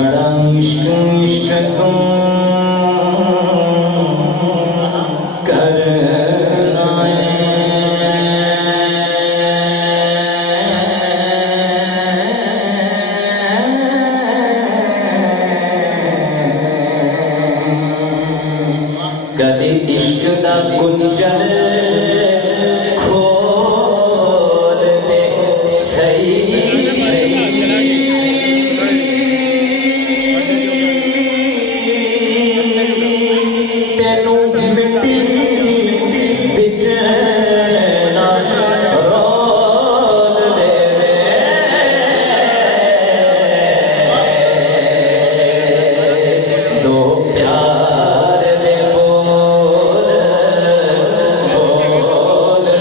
बड़ा इश्क इश्क तुम करना कदी इश्क दा गुंजन खोल दे सही तेनू मिट्टी विच ना रोल दे दो प्यार दे बोल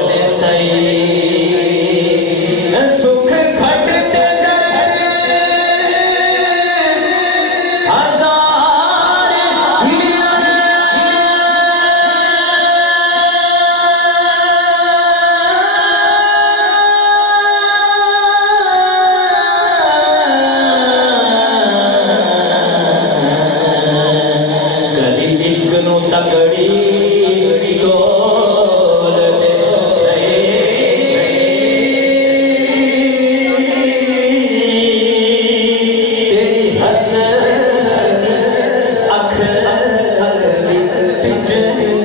दे सही सुख खट से दर्द हजार मिलन कदी इश्क नू तकड़ी तोल दे सही तेरी हसरत अख विच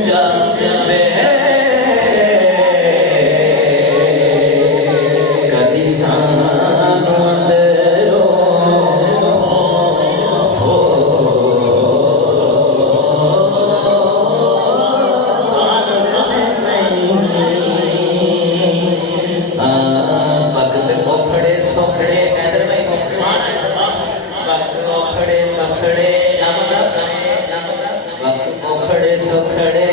जावे कदी सांस अंदरों वक्त ओखड़े सोखड़े वक्त ओखड़े सोखड़े वक्त ओखड़े सोखड़े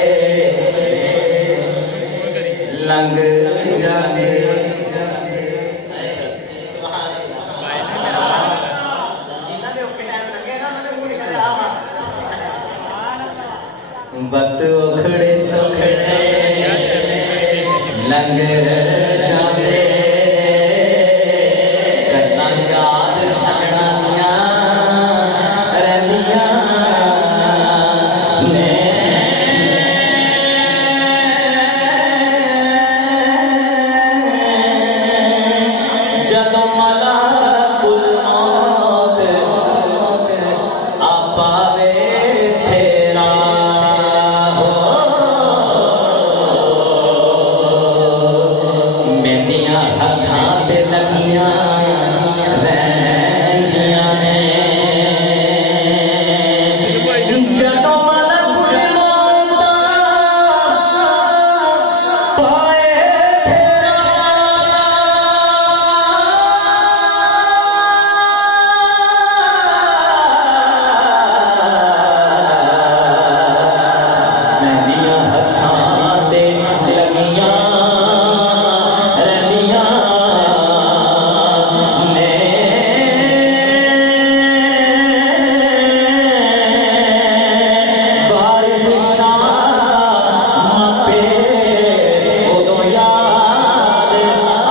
लंघ जाने वक्त ओखड़े सोखड़े लंघ जाते करना याद सजना दियां रहियां ने जदों मलाकुल मौत आ पावे फेरा मेरियां हथां ते लगियां रहिंदियां ने जदों मलाकुल मौत पाए फेरा मेरियां हथां ते लगियां रहिंदियां ने बारिश शाम पे उदों याद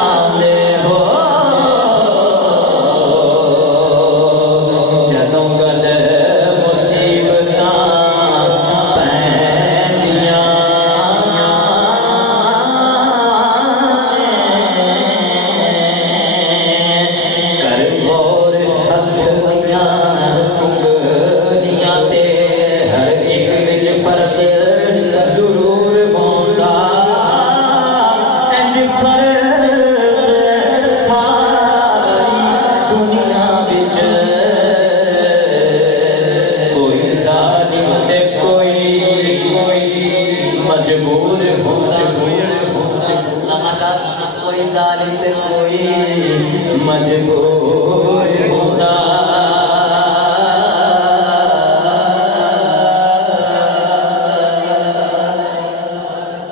आंदे हो जदों गल मुसीबतां पैंदियां कर गौर हथ दियां उंगलियां ते हर एक विच फर्क जरूर होंदा इंज फर्क सारी दुनिया विच कोई जालिम ते कोई मजबूर हो कोई जालिम ते कोई मजबूर